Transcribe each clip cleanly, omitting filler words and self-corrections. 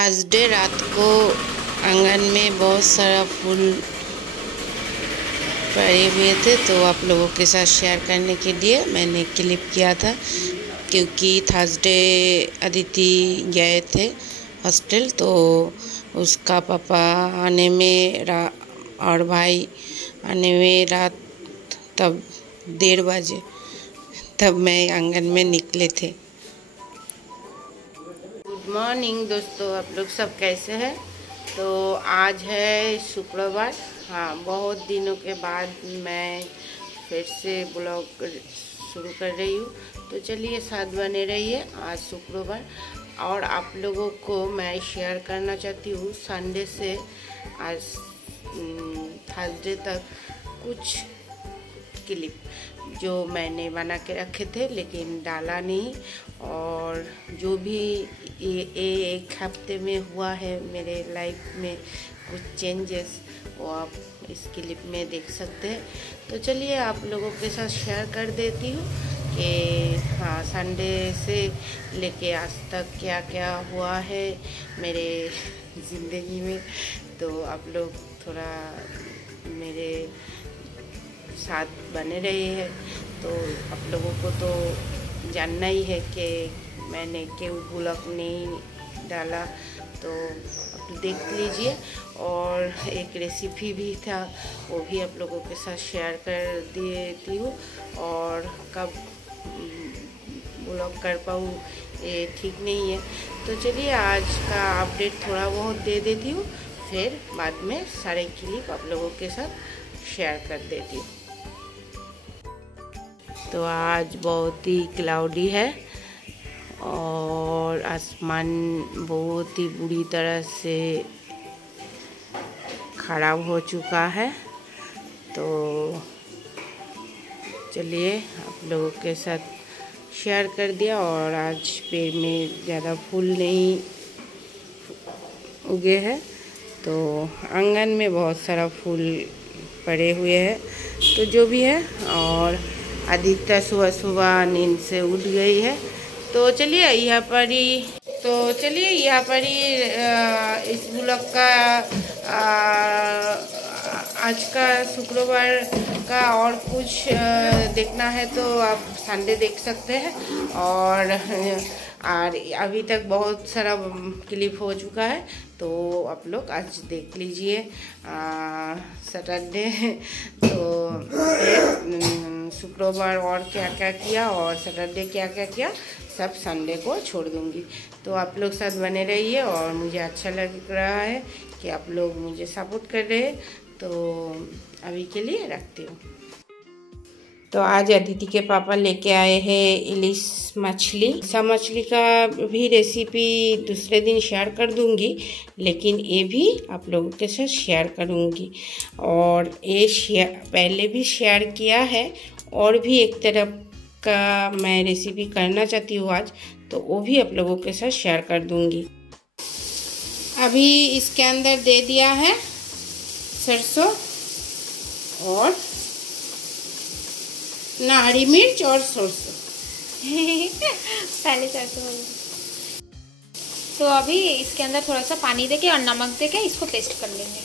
Thursday रात को आंगन में बहुत सारा फूल पड़े हुए थे, तो आप लोगों के साथ शेयर करने के लिए मैंने क्लिप किया था। क्योंकि थर्सडे अदिति गए थे हॉस्टल, तो उसका पापा आने में और भाई आने में रात तब 1:30 बजे, तब मैं आंगन में निकले थे। गुड मॉर्निंग दोस्तों, आप लोग सब कैसे हैं? तो आज है शुक्रवार। हाँ, बहुत दिनों के बाद मैं फिर से ब्लॉग शुरू कर रही हूँ, तो चलिए साथ बने रहिए। आज शुक्रवार और आप लोगों को मैं शेयर करना चाहती हूँ संडे से आज थर्सडे तक कुछ क्लिप जो मैंने बना के रखे थे लेकिन डाला नहीं, और जो भी एक हफ्ते में हुआ है मेरे लाइफ में कुछ चेंजेस, वो आप इस क्लिप में देख सकते हैं। तो चलिए आप लोगों के साथ शेयर कर देती हूँ कि हाँ, संडे से लेके आज तक क्या क्या हुआ है मेरे ज़िंदगी में। तो आप लोग थोड़ा मेरे साथ बने रहे हैं, तो आप लोगों को तो जानना ही है कि मैंने क्यों ब्लॉग नहीं डाला, तो आप देख लीजिए। और एक रेसिपी भी था, वो भी आप लोगों के साथ शेयर कर देती हूँ, और कब ब्लॉग कर पाऊँ ये ठीक नहीं है। तो चलिए आज का अपडेट थोड़ा बहुत दे देती हूँ, फिर बाद में सारे क्लिप आप लोगों के साथ शेयर कर देती हूँ। तो आज बहुत ही क्लाउडी है और आसमान बहुत ही बुरी तरह से खराब हो चुका है। तो चलिए आप लोगों के साथ शेयर कर दिया। और आज पेड़ में ज़्यादा फूल नहीं उगे हैं, तो आंगन में बहुत सारा फूल पड़े हुए हैं। तो जो भी है, और अधिकतर सुबह सुबह नींद से उठ गई है। तो चलिए यहाँ पर ही इस ब्लॉग का आज का शुक्रवार का और कुछ देखना है तो आप संडे देख सकते हैं। और अभी तक बहुत सारा क्लिप हो चुका है, तो आप लोग आज देख लीजिए। सैटरडे तो शुक्रवार और क्या क्या किया और सैटरडे क्या क्या किया, सब संडे को छोड़ दूंगी। तो आप लोग साथ बने रहिए, और मुझे अच्छा लग रहा है कि आप लोग मुझे सपोर्ट कर रहे हैं। तो अभी के लिए रखती हूँ। तो आज अदिति के पापा लेके आए हैं इलिश मछली। सब मछली का भी रेसिपी दूसरे दिन शेयर कर दूंगी, लेकिन ये भी आप लोगों के साथ शेयर करूंगी। और ये पहले भी शेयर किया है, और भी एक तरफ का मैं रेसिपी करना चाहती हूँ आज, तो वो भी आप लोगों के साथ शेयर कर दूंगी। अभी इसके अंदर दे दिया है सरसों और हरी मिर्च और सरसों पहले सरसों। तो अभी इसके अंदर थोड़ा सा पानी देके और नमक देके इसको पेस्ट कर लेंगे,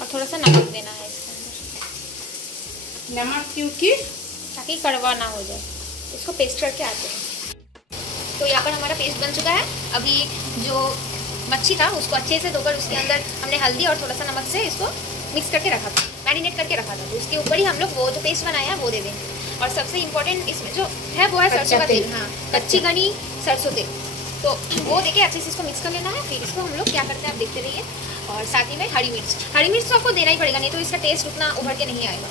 और थोड़ा सा नमक देना है इसके अंदर। नमक क्योंकि ताकि कड़वा ना हो जाए। इसको पेस्ट करके आते हैं। तो यहाँ पर हमारा पेस्ट बन चुका है। अभी जो मच्छी था उसको अच्छे से धोकर उसके अंदर हमने हल्दी और थोड़ा सा नमक से इसको मिक्स करके रखा था, मैरिनेट करके रखा था। तो उसके ऊपर ही हम लोग वो जो पेस्ट बनाया है वो दे देंगे। और सबसे इम्पोर्टेंट इसमें जो है वो है सरसों का तेल। हाँ, कच्ची घनी सरसों तेल, तो वो देके अच्छे से इसको मिक्स कर लेना है। फिर इसको हम लोग क्या करते हैं आप देखते रहिए। और साथ ही में हरी मिर्च तो आपको देना ही पड़ेगा, नहीं तो इसका टेस्ट उतना उभर के नहीं आएगा।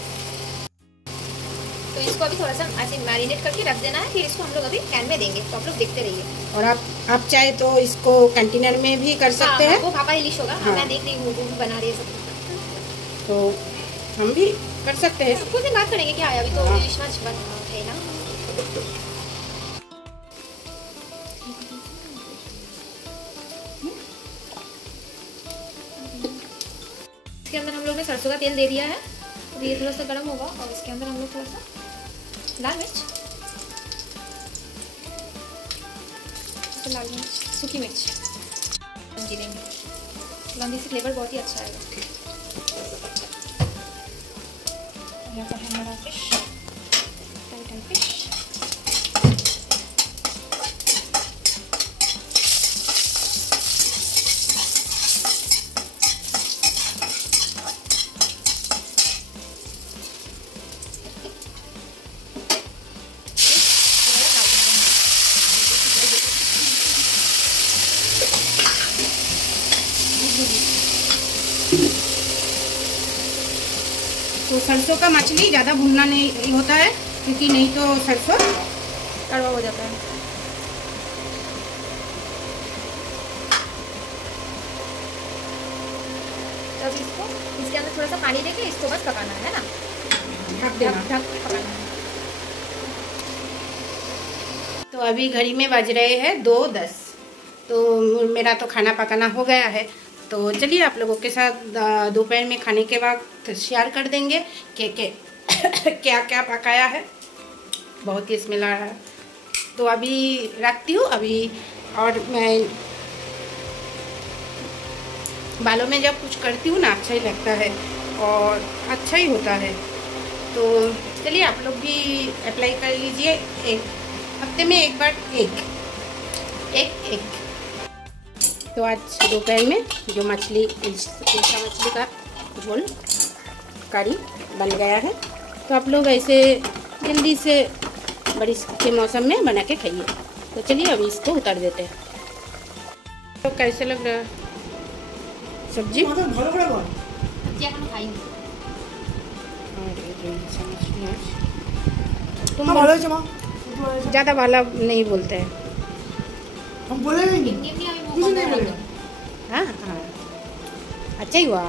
तो इसको अभी थोड़ा सा ऐसे मैरिनेट करके रख देना है। फिर इसको हम लोग अभी पैन में देंगे, तो आप लोग देखते रहिए। और आप चाहे तो इसको कंटेनर में भी कर सकते हैं। वो पापा इलिश होगा। हाँ, मैं देख रही हूँ वो बना रही है सब, तो हम भी कर सकते हैं। कुछ दिन बात करेंगे क्या है। अभी तो इलिश मछ बन है ना। इसके अंदर हम लोग ने सरसों का तेल दे दिया है। तो ये थोड़ा सा गर्म होगा, और इसके अंदर हम लोग थोड़ा सा लाल मिर्च, फिर लाल मिर्च, सूखी मिर्च देंगे। लौंगी से फ्लेवर बहुत ही अच्छा आएगा। यहाँ पर है हमारा फिश, टाइट फिश। तो सरसों का मछली ज़्यादा भूनना नहीं होता है, क्योंकि नहीं तो सरसों कड़वा हो जाता है। तब इसको इसके अंदर थोड़ा सा पानी देके इसको बस पकाना है ना, ढक देना। ढक के पकाना है। तो अभी घड़ी में बज रहे हैं 2:10। तो मेरा तो खाना पकाना हो गया है। तो चलिए आप लोगों के साथ दोपहर में खाने के वक्त शेयर कर देंगे कि क्या क्या पकाया है। बहुत ही स्मेल आ रहा है। तो अभी रखती हूँ अभी। और मैं बालों में जब कुछ करती हूँ ना, अच्छा ही लगता है और अच्छा ही होता है। तो चलिए आप लोग भी अप्लाई कर लीजिए। एक हफ्ते में एक बार एक। तो आज दोपहर में जो मछली, इल्सा मछली का झोल करी बन गया है। तो आप लोग ऐसे जल्दी से बारिश के मौसम में बना के खाइए। तो चलिए अभी इसको उतार देते हैं। तो कैसे लग रहा है सब्जी? तुम ज़्यादा वाला नहीं बोलते हैं, हम बोलेंगे कुछ नहीं बोलेंगे। हाँ हाँ, अच्छा ही हुआ।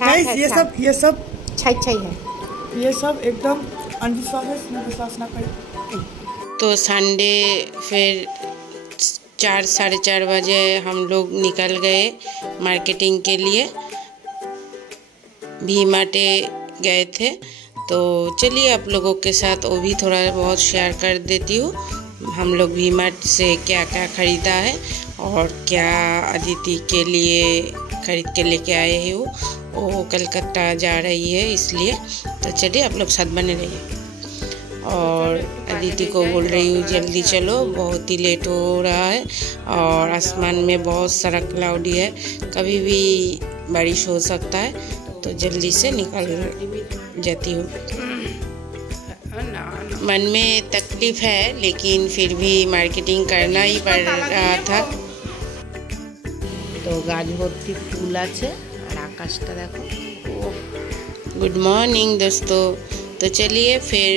गाइस ये सब अच्छा ही है। ये सब एकदम अंधविश्वास है, इसमें विश्वास ना करें। तो संडे फिर 4 साढ़े 4 बजे हम लोग निकल गए मार्केटिंग के लिए। वी-मार्ट गए थे। तो चलिए आप लोगों के साथ वो भी थोड़ा बहुत शेयर कर देती हूँ। हम लोग वी-मार्ट से क्या क्या ख़रीदा है और क्या अदिति के लिए ख़रीद के लेके आए हैं। वो कलकत्ता जा रही है इसलिए। तो चलिए आप लोग साथ बने रहिए। और अदिति को बोल रही हूँ जल्दी चलो, बहुत ही लेट हो रहा है और आसमान में बहुत सारा क्लाउडी है, कभी भी बारिश हो सकता है। तो जल्दी से निकल जाती हूँ। मन में तकलीफ है लेकिन फिर भी मार्केटिंग करना ही पड़ रहा था। तो गाछ भर्ती फूल आछे और आकाशटा देखो। गुड मॉर्निंग दोस्तों। तो चलिए फिर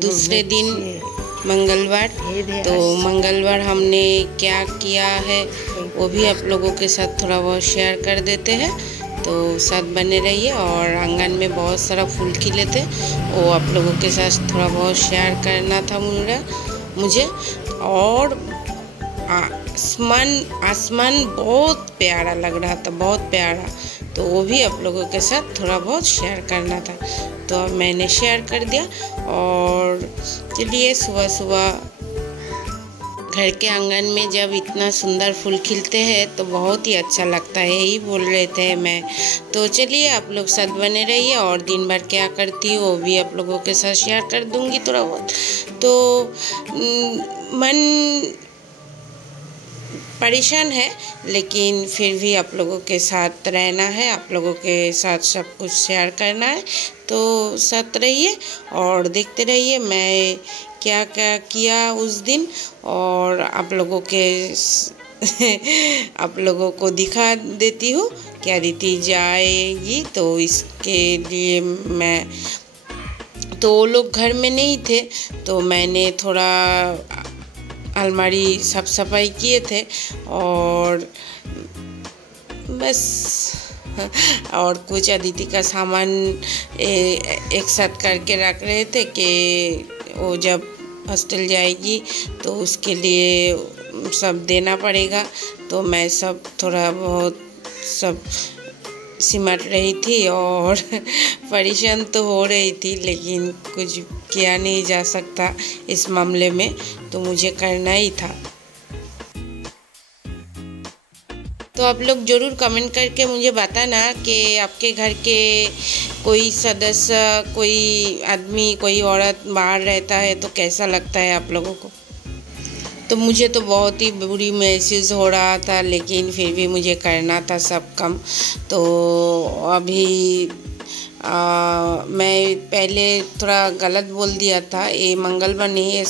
दूसरे दिन मंगलवार। तो मंगलवार हमने क्या किया है वो भी आप लोगों के साथ थोड़ा बहुत शेयर कर देते हैं। तो साथ बने रहिए। और आंगन में बहुत सारा फूल खिले थे, वो आप लोगों के साथ थोड़ा बहुत शेयर करना था मुझे। और आसमान बहुत प्यारा लग रहा था, बहुत प्यारा। तो वो भी आप लोगों के साथ थोड़ा बहुत शेयर करना था। तो मैंने शेयर कर दिया। और चलिए सुबह सुबह घर के आंगन में जब इतना सुंदर फूल खिलते हैं तो बहुत ही अच्छा लगता है, यही बोल रहे थे मैं। तो चलिए आप लोग साथ बने रहिए। और दिन भर क्या करती हूँ वो भी आप लोगों के साथ शेयर कर दूँगी थोड़ा बहुत। तो मन परेशान है लेकिन फिर भी आप लोगों के साथ रहना है, आप लोगों के साथ सब कुछ शेयर करना है। तो साथ रहिए और देखते रहिए मैं क्या क्या किया उस दिन, और आप लोगों को दिखा देती हूँ कि अदिति जाएगी। तो इसके लिए मैं, तो वो लोग घर में नहीं थे तो मैंने थोड़ा अलमारी साफ सफाई किए थे और बस, और कुछ अदिति का सामान एक साथ करके रख रहे थे कि वो जब हॉस्टल जाएगी तो उसके लिए सब देना पड़ेगा। तो मैं सब थोड़ा बहुत सब सिमट रही थी और परेशान तो हो रही थी, लेकिन कुछ किया नहीं जा सकता इस मामले में, तो मुझे करना ही था। तो आप लोग ज़रूर कमेंट करके मुझे बताना कि आपके घर के कोई सदस्य, कोई आदमी, कोई औरत बाहर रहता है तो कैसा लगता है आप लोगों को। तो मुझे तो बहुत ही बुरी महसूस हो रहा था, लेकिन फिर भी मुझे करना था सब काम। तो अभी मैं पहले थोड़ा गलत बोल दिया था, ये मंगलवार नहीं, ये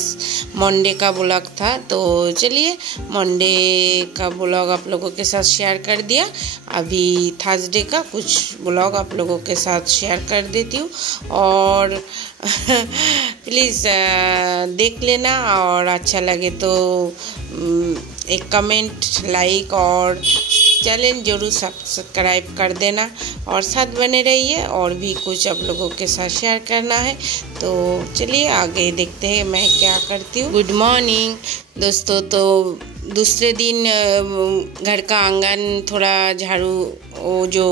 मंडे का ब्लॉग था। तो चलिए मंडे का ब्लॉग आप लोगों के साथ शेयर कर दिया। अभी थर्सडे का कुछ ब्लॉग आप लोगों के साथ शेयर कर देती हूँ, और प्लीज़ देख लेना, और अच्छा लगे तो एक कमेंट, लाइक और चैनल जरूर सब्सक्राइब कर देना, और साथ बने रहिए। और भी कुछ आप लोगों के साथ शेयर करना है, तो चलिए आगे देखते हैं मैं क्या करती हूँ। गुड मॉर्निंग दोस्तों। तो दूसरे दिन घर का आंगन थोड़ा झाड़ू, वो जो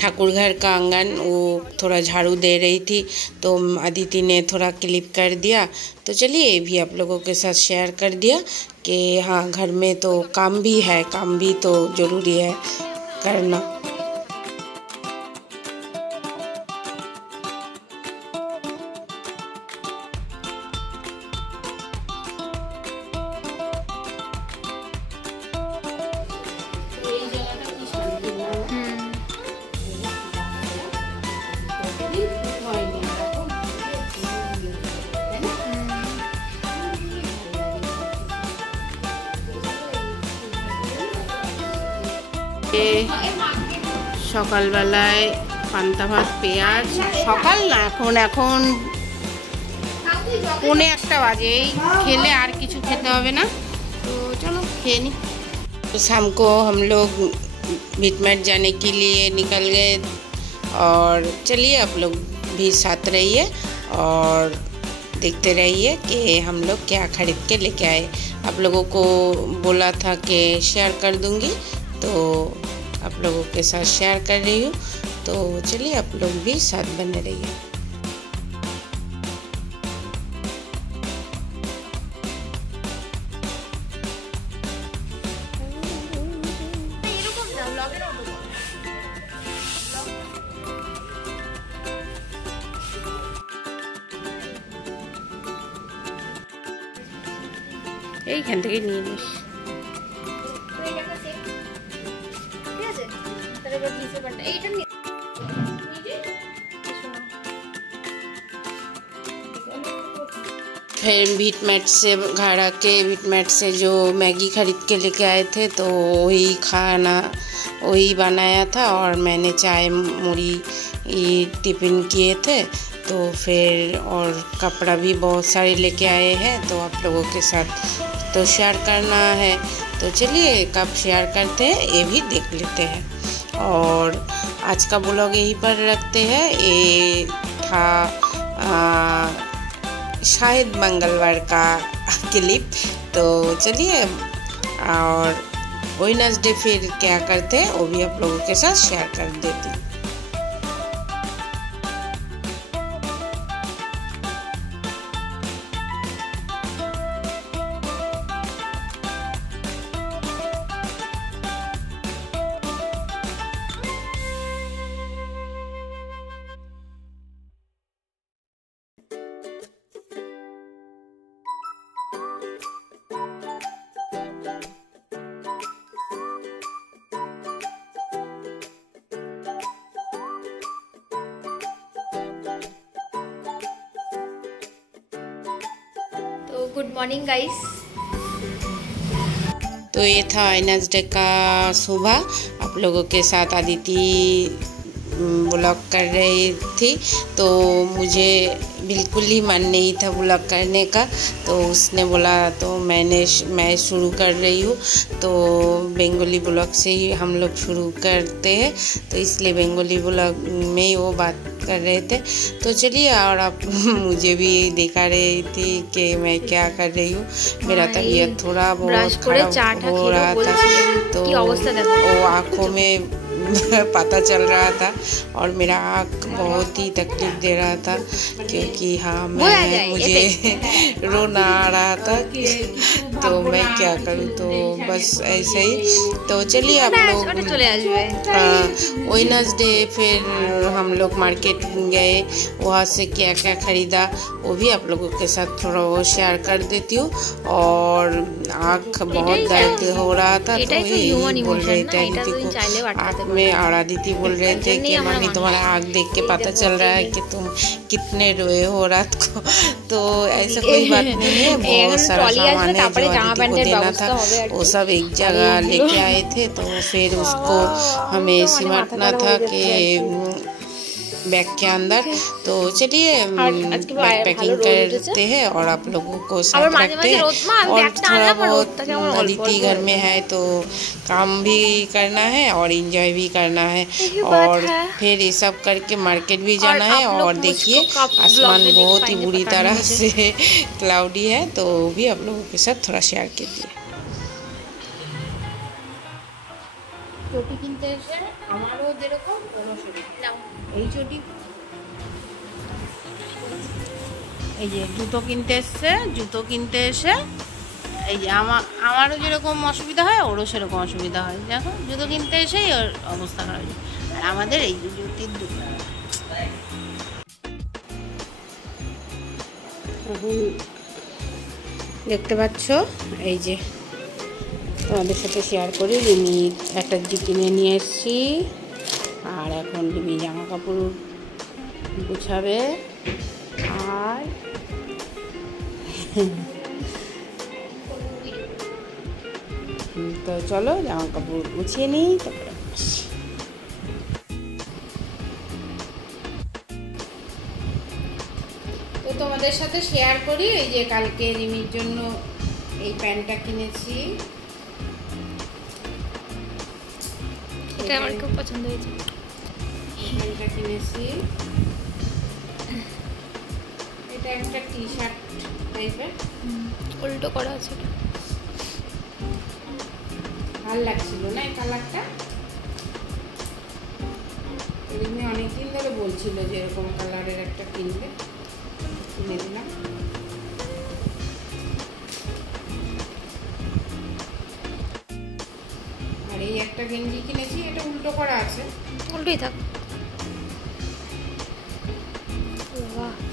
ठाकुर घर का आंगन, वो थोड़ा झाड़ू दे रही थी, तो अदिति ने थोड़ा क्लिप कर दिया। तो चलिए ये भी आप लोगों के साथ शेयर कर दिया कि हाँ, घर में तो काम भी है, काम भी तो ज़रूरी है करना। সকালবেলায় পান্তা ভাত, পেঁয়াজ, সকাল না, এখন 1:45 বাজে, খেলে আর কিছু খেতে হবে না, তো চলো খেয়ে নি। तो शाम को हम लोग बीटमेट जाने के लिए निकल गए, और चलिए आप लोग भी साथ रहिए और देखते रहिए कि हम लोग क्या खरीद के लेके आए। आप लोगों को बोला था कि शेयर कर दूंगी, तो आप लोगों के साथ शेयर कर रही हूँ। तो चलिए आप लोग भी साथ बने रहिए। এইখান থেকে নিয়ে নিস। फिर बीटमेट से घर आके बीटमेट से जो मैगी खरीद के लेके आए थे, तो वही खाना वही बनाया था, और मैंने चाय मुड़ी टिफ़िन किए थे। तो फिर और कपड़ा भी बहुत सारे लेके आए हैं, तो आप लोगों के साथ तो शेयर करना है। तो चलिए कब शेयर करते हैं ये भी देख लेते हैं, और आज का ब्लॉग यहीं पर रखते हैं। ये था शायद मंगलवार का क्लिप। तो चलिए, और वेडनेसडे फिर क्या करते हैं वो भी आप लोगों के साथ शेयर कर देती हूँ। Good morning guys. तो ये था वेडनेसडे का सुबह, आप लोगों के साथ अदिति ब्लॉग कर रही थी। तो मुझे बिल्कुल ही मन नहीं था ब्लॉग करने का, तो उसने बोला तो मैं शुरू कर रही हूँ। तो बंगाली ब्लॉग से ही हम लोग शुरू करते हैं, तो इसलिए बंगाली ब्लॉग में ही वो बात कर रहे थे। तो चलिए, और आप मुझे भी दिखा रही थी कि मैं क्या कर रही हूँ। मेरा तबीयत थोड़ा बहुत खराब हो रहा था, तो वो आँखों में पता चल रहा था और मेरा आँख बहुत ही तकलीफ दे रहा था क्योंकि हाँ मुझे रोना आ रहा था तो मैं क्या करूँ। तो बस ऐसे ही। तो चलिए आप लोग वेडनेसडे फिर हम लोग मार्केट गए, वहाँ से क्या क्या खरीदा वो भी आप लोगों के साथ थोड़ा वो शेयर कर देती हूँ। और आँख बहुत दर्द हो रहा था तो यही बोल रहे थे अदिति को आँख में, और अदिति बोल रहे थे कि मम्मी तुम्हारा आँख देख के पता चल रहा है कि तुम कितने रोए हो रात को। तो ऐसा कोई बात नहीं है, बहुत सारा सामान है जो अदिति को देना था वो सब एक जगह लेके आए थे। तो फिर उसको हमें सिमटना था कि बैग के अंदर। तो चलिए बैग पैकिंग करते हैं और आप लोगों को साथ रखते हैं। और थोड़ा बहुत अदिति घर में है तो काम भी करना है और एंजॉय भी करना है और फिर ये सब करके मार्केट भी जाना है। और देखिए आसमान बहुत ही बुरी तरह से क्लाउडी है तो भी आप लोगों के साथ थोड़ा शेयर कीजिए। চটি কিনতে এসে আমারও যেরকম এই চটি, এই যে জুতো কিনতে এসে এই যে আমারও যেরকম অসুবিধা হয় ওরও সেরকম অসুবিধা হয়। দেখো জুতো কিনতে এসেই ওর অবস্থা খারাপ। আর আমাদের এই যে জুতির দোকান, এখন দেখতে পাচ্ছ এই যে তোমাদের সাথে শেয়ার করি রিমি একটা কিনে নিয়ে এসেছি। আর এখন রিমি জামা কাপড় গুছাবে। আর তো চলো জামা কাপড় গুছিয়ে নিই তারপরে তো তোমাদের সাথে শেয়ার করি। এই যে কালকে রিমির জন্য এই প্যান্টটা কিনেছি, এটা আমার খুব পছন্দ হয়েছে। প্যান্টটা কিনেছি, এটা একটা টি শার্ট টাইপের, উল্টো করা আছে। ভাল লাগছিল না এই কালারটা। রিমি অনেকদিন ধরে বলছিল যে এরকম কালারের একটা কিনবে, কিনে দিলাম। আর এই একটা গেঞ্জি কিনেছি, এটা উল্টো করা আছে, উল্টোই থাক।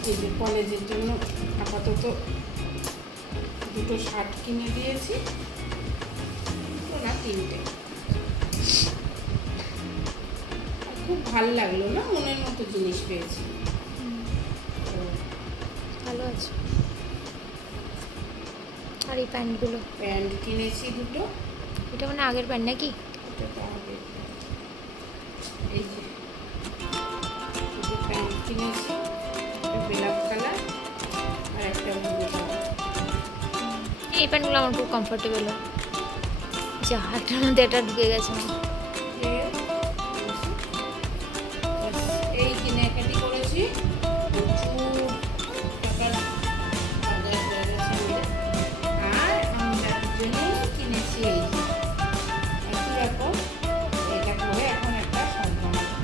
এই যে কলেজের জন্য আপাতত দুটো শার্ট কিনে দিয়েছি, না তিনটে। খুব ভালো লাগলো না, মনের মতো জিনিস পেয়েছি, ভালো আছে। আর এই প্যান্টগুলো, প্যান্ট কিনেছি দুটো। এটা মানে আগের প্যান্ট নাকি? এই যে দুটো প্যান্ট কিনেছি, একটা ব্ল্যাক কালার আর একটা ব্লু কালার। এই প্যান্টগুলো আমার খুব কমফোর্টেবল হয়। যে হাতটার মধ্যে এটা ঢুকে গেছে। এই কেনাকাটি করেছি, প্রচুর টাকার বাজার হয়ে গেছে। আর আমরা দুজনেই কিনেছি এই একই রকম। এটা করে এখন একটা শর্ট বানাবো,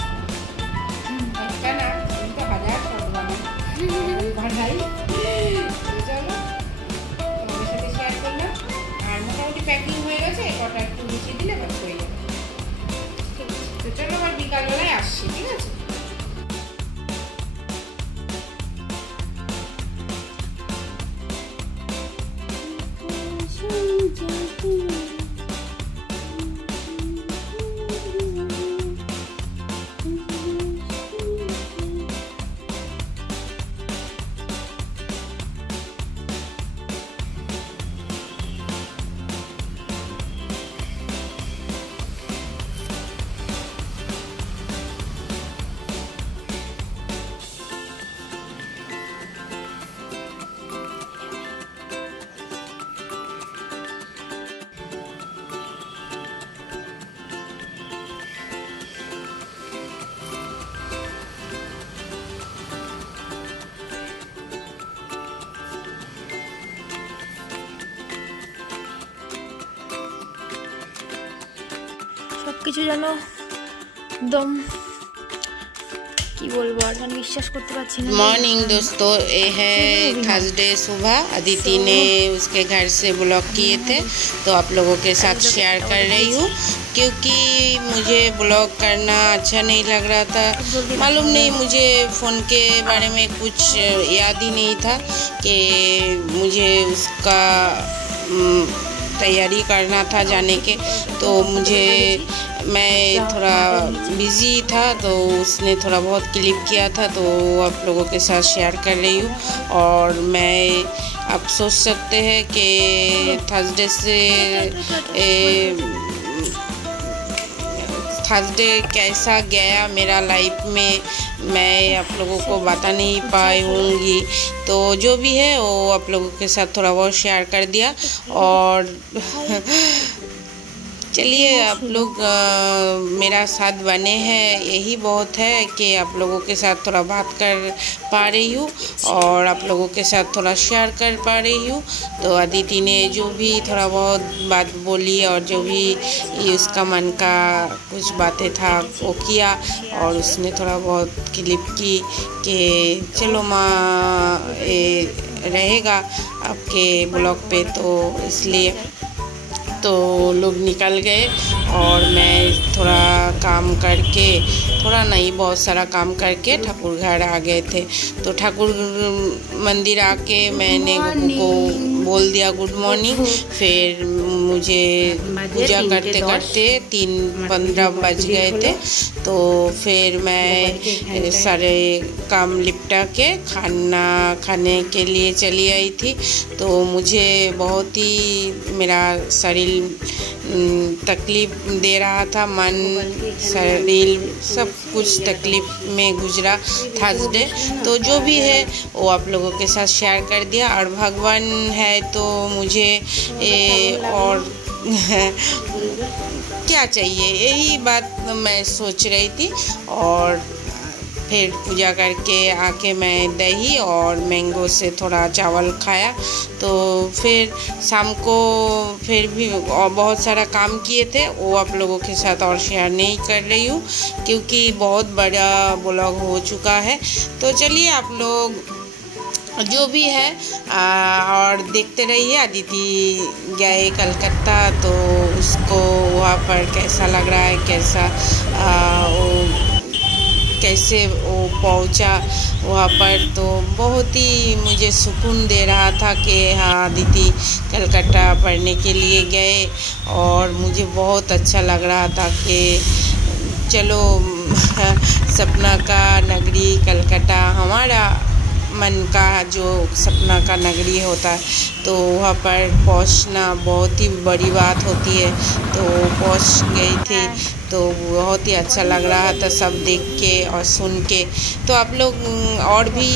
একটা না কিন্তু হাজার শর্ট বানাই। চলো তোমাদের সাথে শেয়ার করলাম। আর মোটামুটি প্যাকিং হয়ে গেছে, কটা একটু গুছিয়ে দিলে বাস হয়ে যাবে। তো চলো আমার বিকালবেলায় আসছি, ঠিক আছে? সব কিছু যেন একদম কি বলবো আর আমি বিশ্বাস করতে পারছি না। मॉर्निंग दोस्तों, ये है थर्सडे सुबह। अदिति ने उसके घर से ब्लॉग किए थे तो आप लोगों के साथ शेयर कर रही हूँ, क्योंकि मुझे ब्लॉग करना अच्छा नहीं लग रहा था। मालूम नहीं, मुझे फ़ोन के बारे में कुछ याद ही नहीं था कि मुझे उसका तैयारी करना था जाने के। तो मैं थोड़ा बिज़ी था तो उसने थोड़ा बहुत क्लिप किया था, तो आप लोगों के साथ शेयर कर रही हूँ। और मैं आप सोच सकते हैं कि थर्सडे कैसा गया मेरा लाइफ में, मैं आप लोगों को बता नहीं पाई होंगी। तो जो भी है वो आप लोगों के साथ थोड़ा बहुत शेयर कर दिया। और चलिए, आप लोग मेरा साथ बने हैं, यही बहुत है कि आप लोगों के साथ थोड़ा बात कर पा रही हूँ और आप लोगों के साथ थोड़ा शेयर कर पा रही हूँ। तो अदिति ने जो भी थोड़ा बहुत बात बोली और जो भी उसका मन का कुछ बातें था वो किया, और उसने थोड़ा बहुत क्लिप की कि चलो माँ ये रहेगा आपके ब्लॉग पे, तो इसलिए तो लोग निकल गए और मैं थोड़ा काम करके, थोड़ा नहीं बहुत सारा काम करके ठाकुर घर आ गए थे। तो ठाकुर मंदिर आके मैंने को बोल दिया गुड मॉर्निंग। फिर मुझे पूजा करते करते 3:15 बज गए थे। तो फिर मैं सारे काम निपटा के खाना खाने के लिए चली आई थी। तो मुझे बहुत ही मेरा शरीर तकलीफ़ दे रहा था, मन शरीर सब कुछ तकलीफ़ में गुजरा थर्सडे। तो जो भी है वो आप लोगों के साथ शेयर कर दिया। और भगवान है तो मुझे और क्या चाहिए, यही बात मैं सोच रही थी। और फिर पूजा करके आके मैं दही और मैंगो से थोड़ा चावल खाया। तो फिर शाम को फिर भी और बहुत सारा काम किए थे, वो आप लोगों के साथ और शेयर नहीं कर रही हूँ क्योंकि बहुत बड़ा ब्लॉग हो चुका है। तो चलिए, आप लोग जो भी है और देखते रहिए। अदिति गए कलकत्ता, तो उसको वहाँ पर कैसा लग रहा है, कैसे वो पहुँचा वहाँ पर। तो बहुत ही मुझे सुकून दे रहा था कि हाँ अदिति कलकत्ता पढ़ने के लिए गए, और मुझे बहुत अच्छा लग रहा था कि चलो सपना का नगरी कलकत्ता, हमारा मन का जो सपना का नगरी होता है, तो वहाँ पर पहुँचना बहुत ही बड़ी बात होती है। तो पहुँच गई थी, तो बहुत ही अच्छा लग रहा था सब देख के और सुन के। तो आप लोग और भी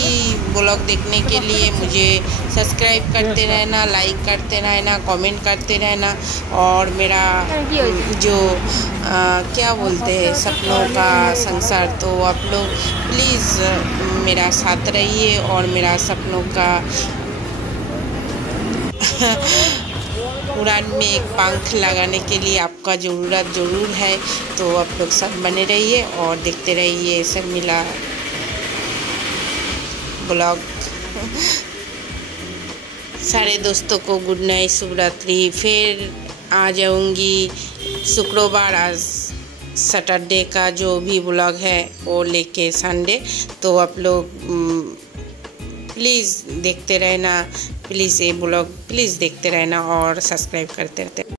ब्लॉग देखने के लिए मुझे सब्सक्राइब करते रहना, लाइक करते रहना, कमेंट करते रहना। और मेरा जो क्या बोलते हैं सपनों का संसार, तो आप लोग प्लीज़ मेरा साथ रहिए और मेरा सपनों का उड़ान में एक पंख लगाने के लिए आपका ज़रूरत ज़रूर है। तो आप लोग सब बने रहिए और देखते रहिए शर्मिला ब्लॉग। सारे दोस्तों को गुड नाइट, शुभ रात्रि। फिर आ जाऊंगी शुक्रवार, आज सैटरडे का जो भी ब्लॉग है वो लेके संडे। तो आप लोग प्लीज़ देखते रहना, प्लीज़ ये ब्लॉग प्लीज़ देखते रहना और सब्सक्राइब करते रहते।